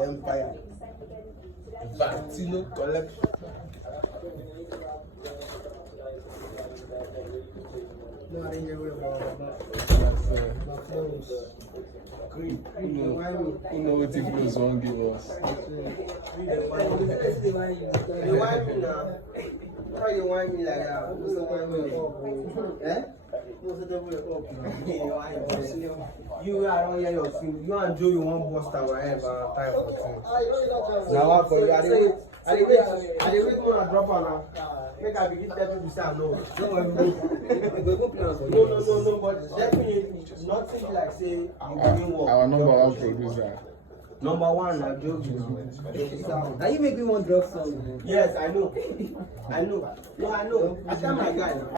Empire. Vatino collection. No, I didn't hear about Flooz. Green. You know what Flooz won't give us. You want me now? Why you want me like that? What's the point? Eh? What's the you are on your team. You and Joe, you want Buster whatever time for team. Now what for you? I didn't wait more and drop on now. Make I begin tell people say no. No, but definitely nothing like say Our number one producer. Number one, like Joe. Are you making one drop song? Yes, I know. No, I know. I tell my guy now.